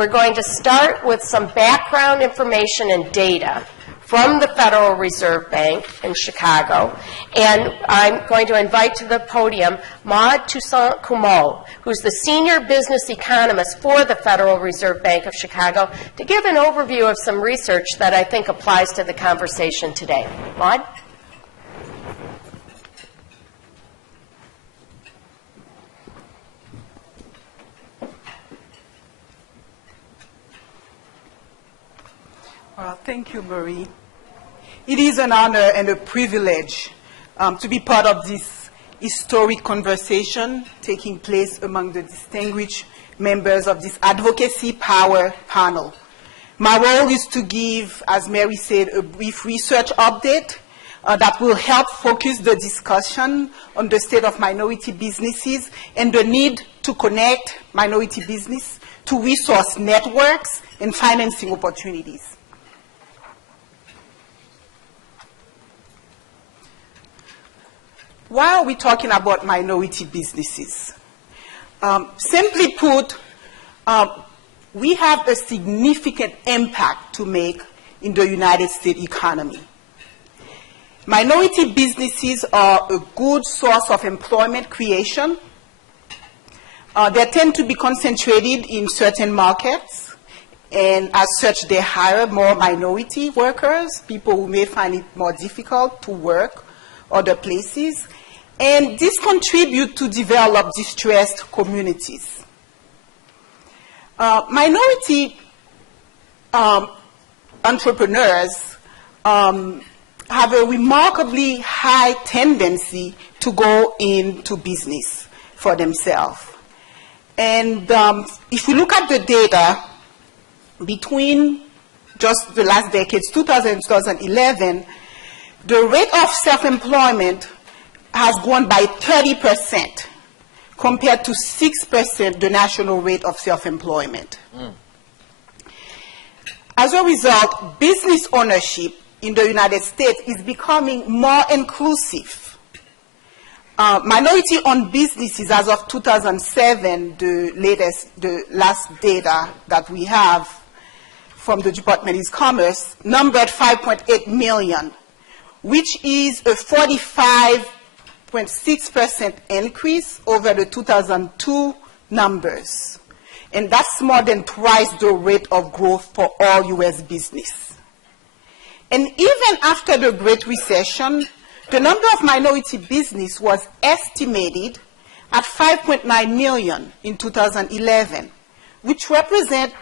we're going to start with some background information and data from the Federal Reserve Bank in Chicago, and I'm going to invite to the podium Maude Toussaint Comeau, who's the senior business economist for the Federal Reserve Bank of Chicago, to give an overview of some research that I think applies to the conversation today. Maude? Thank you, Marie. It is an honor and a privilege to be part of this historic conversation taking place among the distinguished members of this Advocacy Power panel. My role is to give, as Mary said, a brief research update that will help focus the discussion on the state of minority businesses and the need to connect minority business to resource networks and financing opportunities. Why are we talking about minority businesses? Simply put, we have a significant impact to make in the United States economy. Minority businesses are a good source of employment creation. They tend to be concentrated in certain markets, and as such, they hire more minority workers, people who may find it more difficult to work other places. And this contributes to develop distressed communities. Minority entrepreneurs have a remarkably high tendency to go into business for themselves. And if we look at the data between just the last decades, 2000 and 2011, the rate of self-employment has grown by 30% compared to 6% the national rate of self-employment. As a result, business ownership in the United States is becoming more inclusive. Minority-owned businesses as of 2007, the last data that we have from the Department of Commerce, numbered 5.8 million, which is a 45.6% increase over the 2002 numbers. And that's more than twice the rate of growth for all U.S. business. And even after the Great Recession, the number of minority business was estimated at 5.9 million in 2011, which represent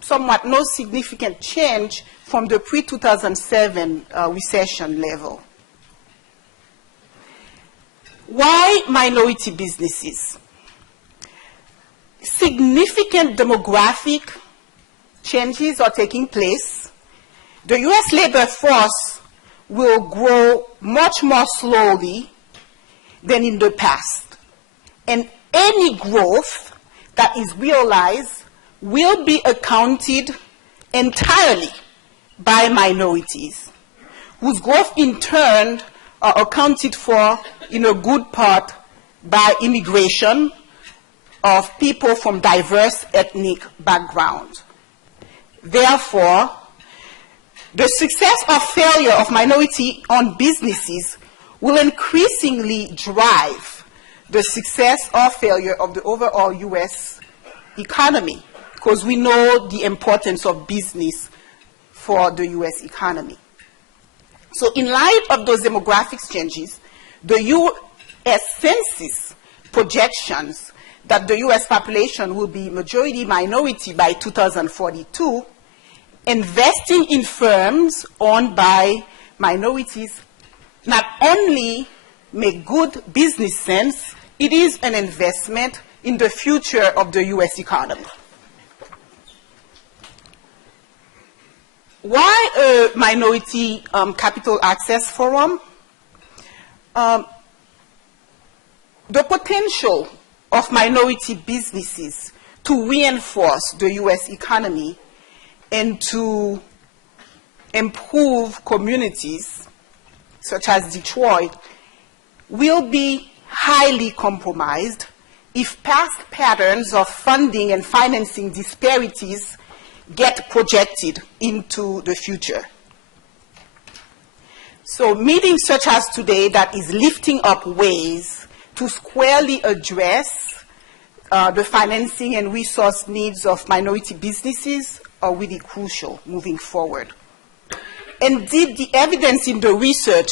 somewhat no significant change from the pre-2007 recession level. Why minority businesses? Significant demographic changes are taking place. The U.S. labor force will grow much more slowly than in the past. And any growth that is realized will be accounted entirely by minorities, whose growth in turn are accounted for in a good part by immigration of people from diverse ethnic backgrounds. Therefore, the success or failure of minority-owned businesses will increasingly drive the success or failure of the overall U.S. economy, because we know the importance of business for the U.S. economy. So in light of those demographic changes, the U.S. Census projections that the U.S. population will be majority minority by 2042, investing in firms owned by minorities not only make good business sense, it is an investment in the future of the U.S. economy. Why a minority capital access forum? The potential of minority businesses to reinforce the U.S. economy and to improve communities, such as Detroit, will be highly compromised if past patterns of funding and financing disparities get projected into the future. So meetings such as today that is lifting up ways to squarely address the financing and resource needs of minority businesses are really crucial moving forward. Indeed, the evidence in the research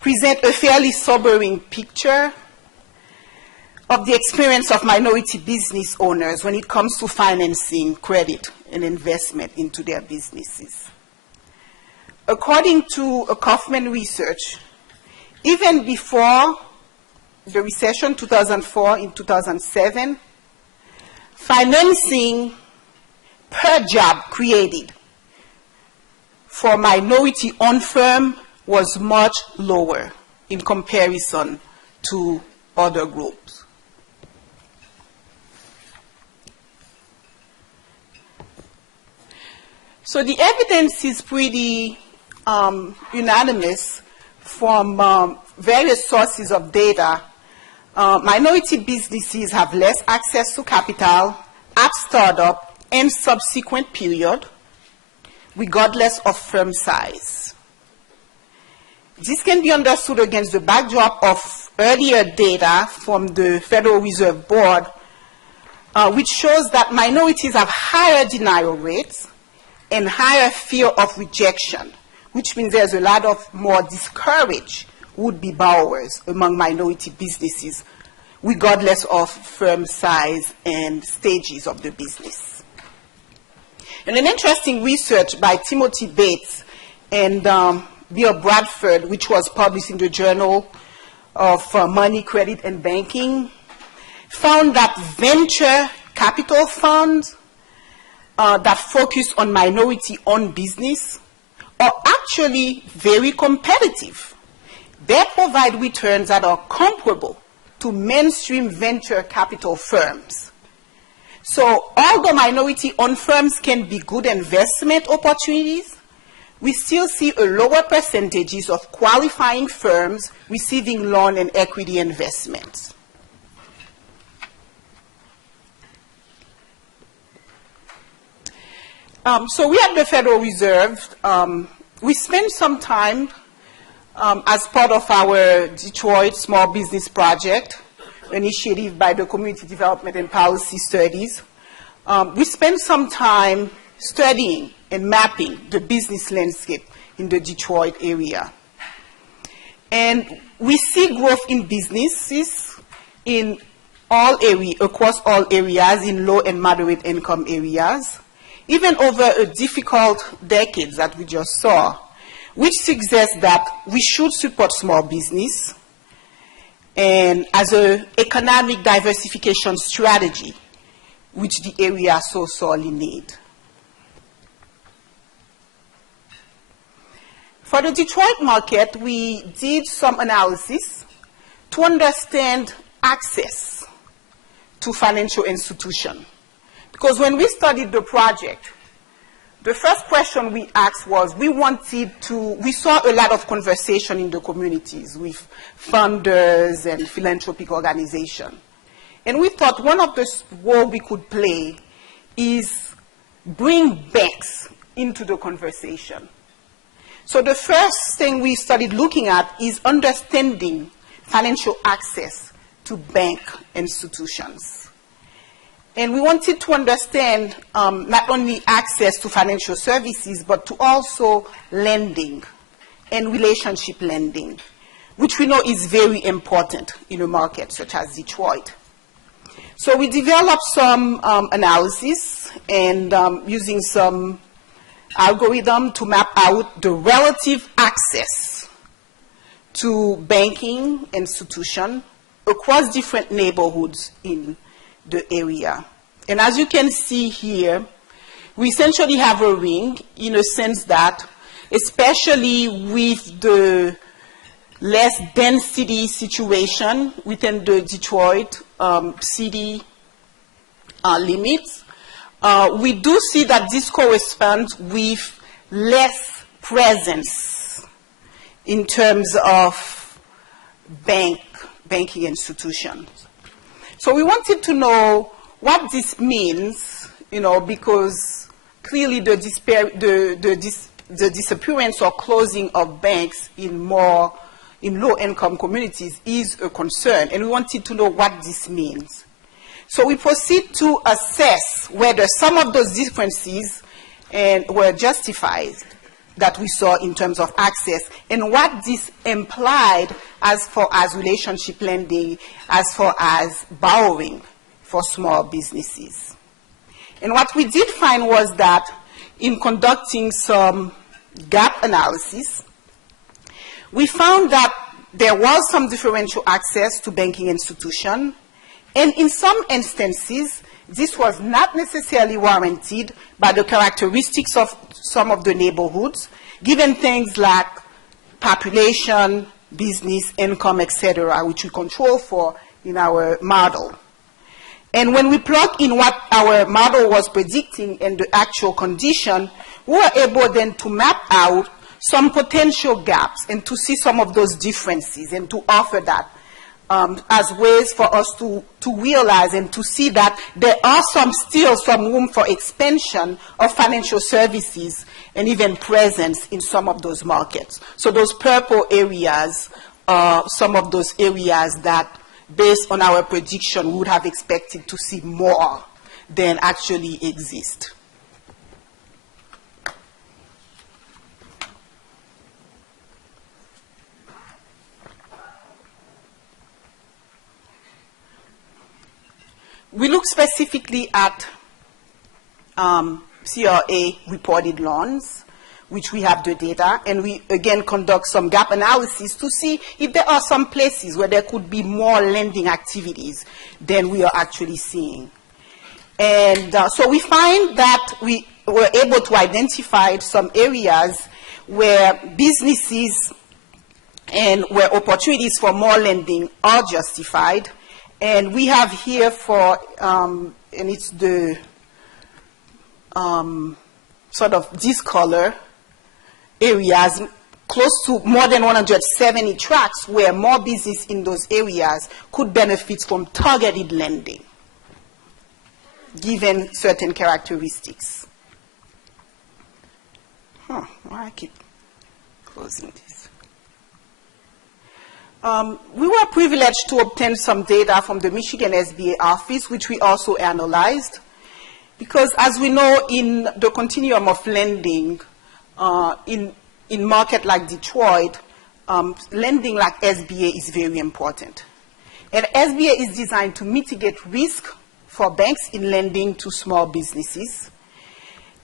presents a fairly sobering picture of the experience of minority business owners when it comes to financing, credit, and investment into their businesses. According to a Kaufman research, even before the recession, 2004 and 2007, financing per job created for minority-owned firms was much lower in comparison to other groups. So the evidence is pretty unanimous from various sources of data. Minority businesses have less access to capital at startup and subsequent period, regardless of firm size. This can be understood against the backdrop of earlier data from the Federal Reserve Board, which shows that minorities have higher denial rates and higher fear of rejection, which means there's a lot of more discouraged would-be borrowers among minority businesses, regardless of firm size and stages of the business. And an interesting research by Timothy Bates and Bill Bradford, which was published in the Journal of Money, Credit, and Banking, found that venture capital funds that focus on minority-owned business are actually very competitive. They provide returns that are comparable to mainstream venture capital firms. So although minority-owned firms can be good investment opportunities, we still see a lower percentages of qualifying firms receiving loan and equity investments. So we at the Federal Reserve, we spent some time as part of our Detroit Small Business Project, initiated by the Community Development and Policy Studies. We spent some time studying and mapping the business landscape in the Detroit area. And we see growth in businesses in all areas, across all areas, in low and moderate income areas, even over a difficult decade that we just saw, which suggests that we should support small business and as an economic diversification strategy, which the area so sorely needs. For the Detroit market, we did some analysis to understand access to financial institutions. Because when we studied the project, the first question we asked was, we saw a lot of conversation in the communities with funders and philanthropic organizations. And we thought one of the roles we could play is bring banks into the conversation. So the first thing we started looking at is understanding financial access to bank institutions. And we wanted to understand not only access to financial services, but to also lending and relationship lending, which we know is very important in a market such as Detroit. So we developed some analysis and using some algorithm to map out the relative access to banking institutions across different neighborhoods in the area. And as you can see here, we essentially have a ring in a sense that, especially with the less density situation within the Detroit city limits, we do see that this corresponds with less presence in terms of banking institutions. So we wanted to know what this means, because clearly the disappearance or closing of banks in low-income communities is a concern, and we wanted to know what this means. So we proceed to assess whether some of those differences were justified that we saw in terms of access, and what this implied as far as relationship lending, as far as borrowing for small businesses. And what we did find was that in conducting some gap analysis, we found that there was some differential access to banking institutions, and in some instances, this was not necessarily warranted by the characteristics of some of the neighborhoods, given things like population, business, income, etc., which we control for in our model. And when we plug in what our model was predicting and the actual condition, we were able then to map out some potential gaps and to see some of those differences and to offer that as ways for us to realize and to see that there are still some room for expansion of financial services and even presence in some of those markets. So those purple areas are some of those areas that, based on our prediction, we would have expected to see more than actually exist. We look specifically at CRA reported loans, which we have the data, and we again conduct some gap analysis to see if there are some places where there could be more lending activities than we are actually seeing. And so we find that we were able to identify some areas where businesses and where opportunities for more lending are justified. And we have here for, and it's the sort of this color, areas close to more than 170 tracts where more business in those areas could benefit from targeted lending, given certain characteristics. Why I keep closing this? We were privileged to obtain some data from the Michigan SBA office, which we also analyzed, because as we know, in the continuum of lending, in market like Detroit, lending like SBA is very important. And SBA is designed to mitigate risk for banks in lending to small businesses.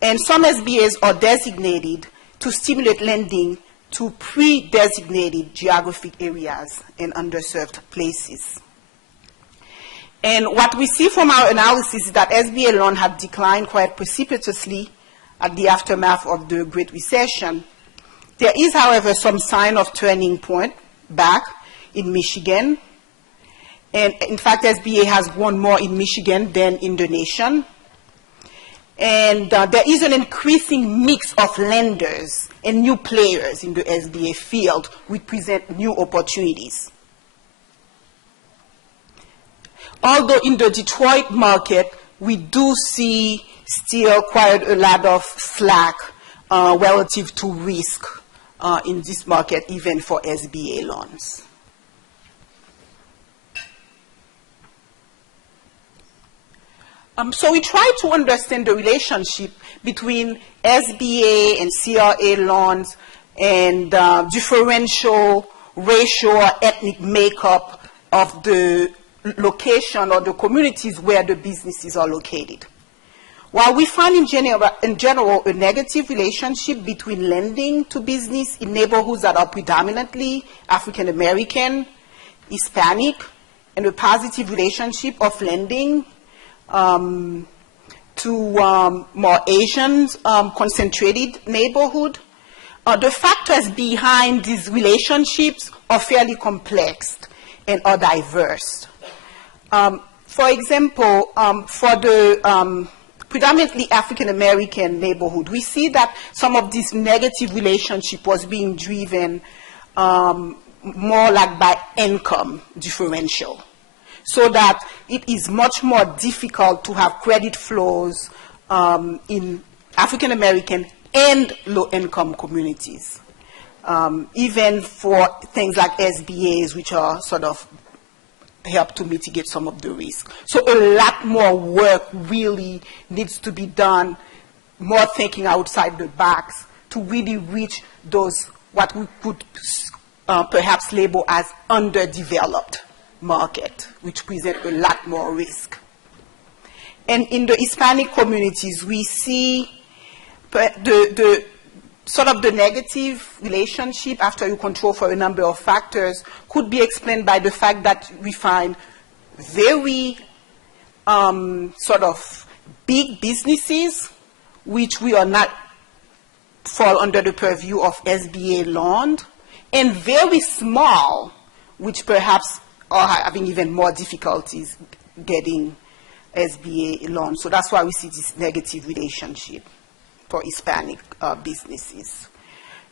And some SBAs are designated to stimulate lending to pre-designated geographic areas and underserved places. And what we see from our analysis is that SBA loan had declined quite precipitously at the aftermath of the Great Recession. There is, however, some sign of turning point back in Michigan. And in fact, SBA has grown more in Michigan than in the nation. And there is an increasing mix of lenders and new players in the SBA field, which present new opportunities. Although in the Detroit market, we do see still quite a lot of slack relative to risk in this market, even for SBA loans. So we try to understand the relationship between SBA and CRA loans and differential racial or ethnic makeup of the location or the communities where the businesses are located. While we find in general a negative relationship between lending to business in neighborhoods that are predominantly African American, Hispanic, and a positive relationship of lending to more Asian concentrated neighborhood, the factors behind these relationships are fairly complex and are diverse. For example, for the predominantly African American neighborhood, we see that some of this negative relationship was being driven more like by income differential. so that it is much more difficult to have credit flows in African American and low-income communities, even for things like SBAs, which are sort of help to mitigate some of the risk. So a lot more work really needs to be done, more thinking outside the box to really reach those, what we could perhaps label as underdeveloped market, which present a lot more risk. And in the Hispanic communities, we see the sort of the negative relationship after you control for a number of factors could be explained by the fact that we find very sort of big businesses, which we are not fall under the purview of SBA loan, and very small, which perhaps are having even more difficulties getting SBA loans. So that's why we see this negative relationship for Hispanic businesses.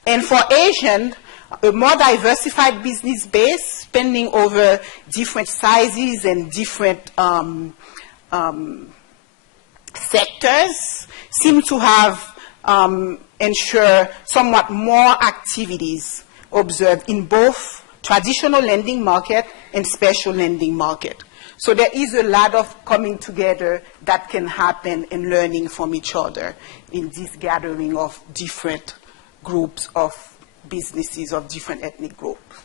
And for Asian, a more diversified business base, spanning over different sizes and different sectors, seem to have ensure somewhat more activities observed in both traditional lending market and special lending market. So there is a lot of coming together that can happen and learning from each other in this gathering of different groups of businesses of different ethnic groups.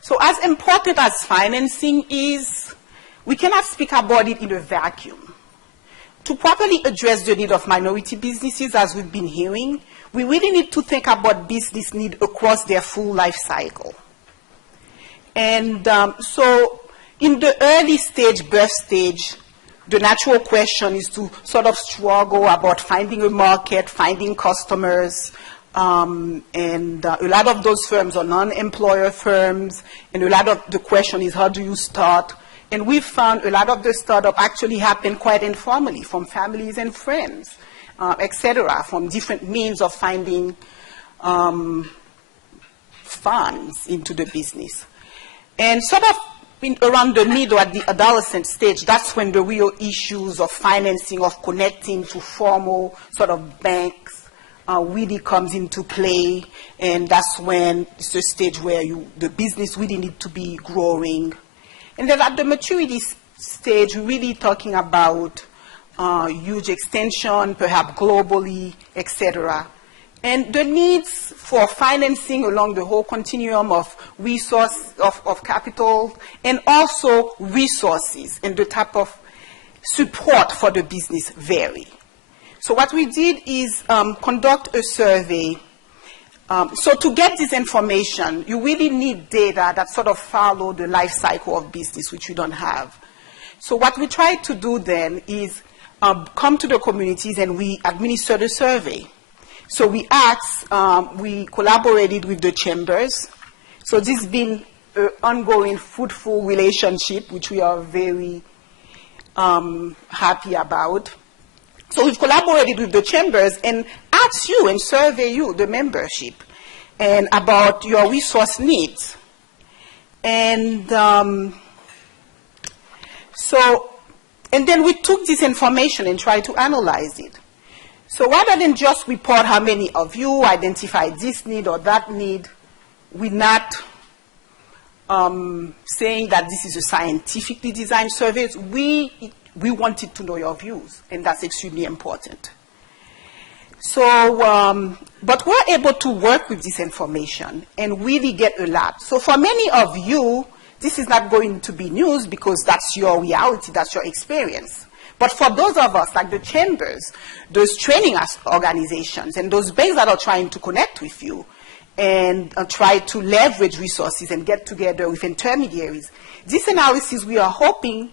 So as important as financing is, we cannot speak about it in a vacuum. To properly address the need of minority businesses, as we've been hearing, we really need to think about business need across their full life cycle. And so in the early stage, birth stage, the natural question is to sort of struggle about finding a market, finding customers, and a lot of those firms are non-employer firms, and a lot of the question is how do you start? And we've found a lot of the startup actually happen quite informally from families and friends, et cetera, from different means of finding funds into the business. And sort of around the middle at the adolescent stage, that's when the real issues of financing, of connecting to formal sort of banks really comes into play. And that's when it's the stage where the business really need to be growing. And then at the maturity stage, we're really talking about huge extension, perhaps globally, et cetera. And the needs for financing along the whole continuum of resource, of capital, and also resources and the type of support for the business vary. So what we did is conduct a survey. So to get this information, you really need data that sort of follow the life cycle of business, which you don't have. So what we tried to do then is come to the communities and we administer the survey. So we asked, we collaborated with the chambers. So this has been an ongoing, fruitful relationship, which we are very happy about. So we've collaborated with the chambers and asked you and survey you, the membership, and about your resource needs. And and then we took this information and tried to analyze it. So rather than just report how many of you identify this need or that need, we're not saying that this is a scientifically designed survey. We wanted to know your views, and that's extremely important. So, but we're able to work with this information and really get a lot. So for many of you, this is not going to be news because that's your reality, that's your experience. But for those of us, like the chambers, those training organizations, and those banks that are trying to connect with you and try to leverage resources and get together with intermediaries, this analysis we are hoping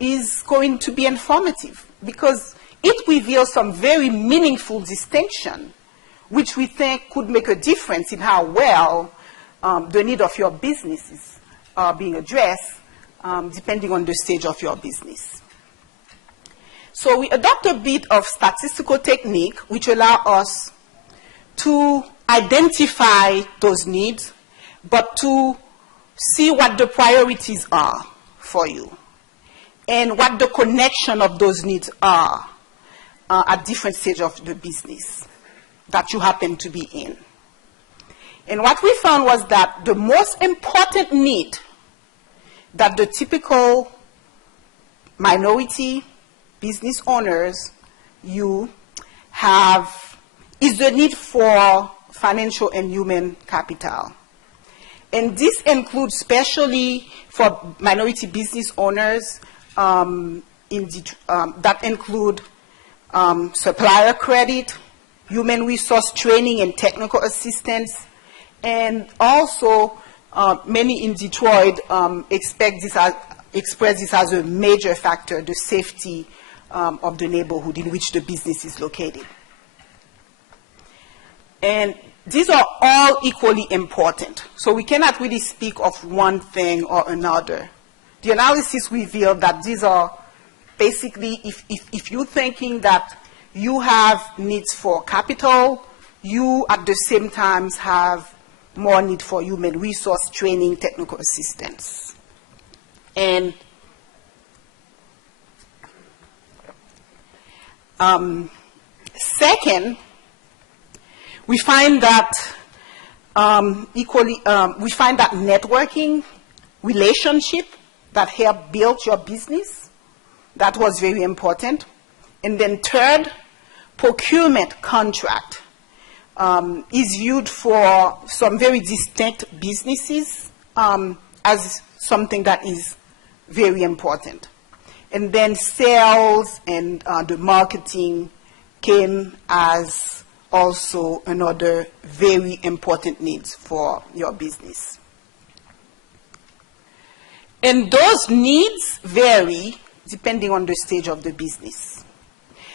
is going to be informative because it reveals some very meaningful distinction, which we think could make a difference in how well the need of your businesses are being addressed, depending on the stage of your business. So we adopt a bit of statistical technique which allow us to identify those needs but to see what the priorities are for you and what the connection of those needs are at different stages of the business that you happen to be in. And what we found was that the most important need that the typical minority business owners you have is the need for financial and human capital. And this includes, especially for minority business owners, that include supplier credit, human resource training and technical assistance, and also many in Detroit express this as a major factor, the safety of the neighborhood in which the business is located. And these are all equally important. So we cannot really speak of one thing or another. The analysis revealed that these are basically, if you're thinking that you have needs for capital, you at the same time have more need for human resource training, technical assistance. And second, we find that we find that networking, relationship that help build your business, that was very important. And then third, procurement contract is viewed for some very distinct businesses as something that is very important. And then sales and the marketing came as also another very important needs for your business. And those needs vary depending on the stage of the business.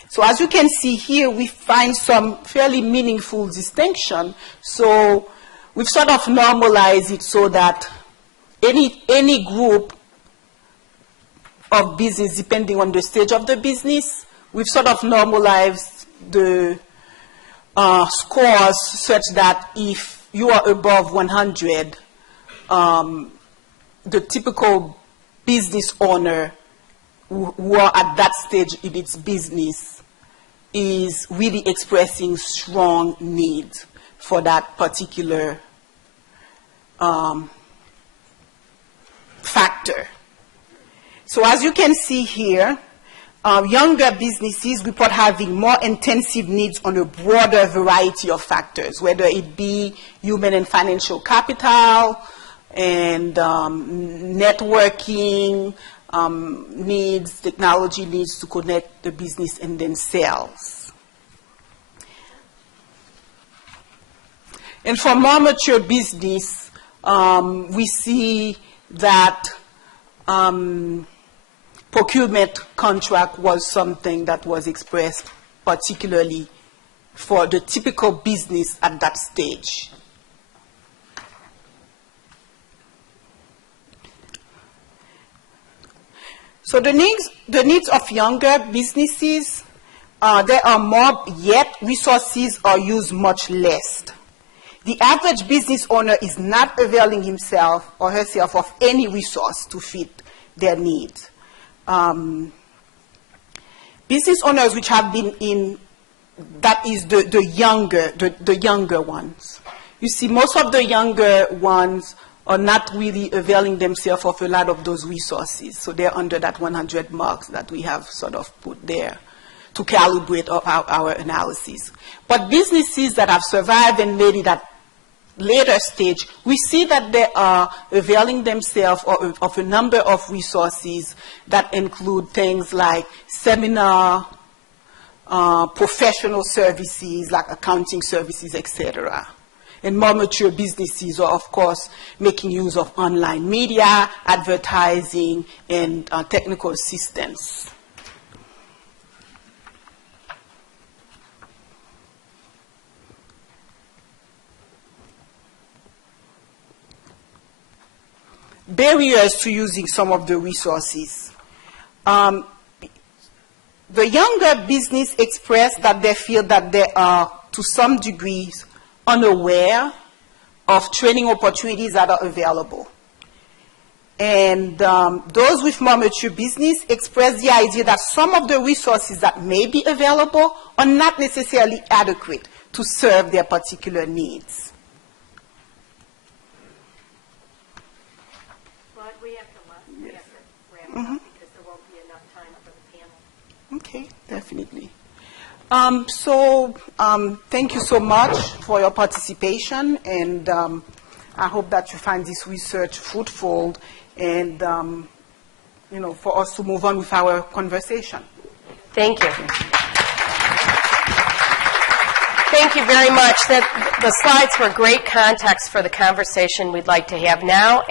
So as you can see here, we find some fairly meaningful distinction. So we've sort of normalized it so that any group of business, depending on the stage of the business, we've sort of normalized the scores such that if you are above 100, the typical business owner who are at that stage in its business is really expressing strong needs for that particular factor. So as you can see here, younger businesses report having more intensive needs on a broader variety of factors, whether it be human and financial capital and networking needs, technology needs to connect the business, and then sales. And for more mature business, we see that procurement contract was something that was expressed particularly for the typical business at that stage. So the needs of younger businesses, there are more, yet resources are used much less. The average business owner is not availing himself or herself of any resource to fit their needs. Business owners which have been in, that is the younger ones. You see, most of the younger ones are not really availing themselves of a lot of those resources. So they're under that 100 marks that we have sort of put there to calibrate our analysis. But businesses that have survived and made it at later stage, we see that they are availing themselves of a number of resources that include things like seminar, professional services like accounting services, etc. And more mature businesses are, of course, making use of online media, advertising, and technical assistance. Barriers to using some of the resources. The younger business express that they feel that they are, to some degrees, unaware of training opportunities that are available. And those with more mature business express the idea that some of the resources that may be available are not necessarily adequate to serve their particular needs. But we have to wrap up because there won't be enough time for the panel. Okay, definitely. Thank you so much for your participation, and I hope that you find this research fruitful and, for us to move on with our conversation. Thank you. Thank you very much. The slides were great context for the conversation we'd like to have now.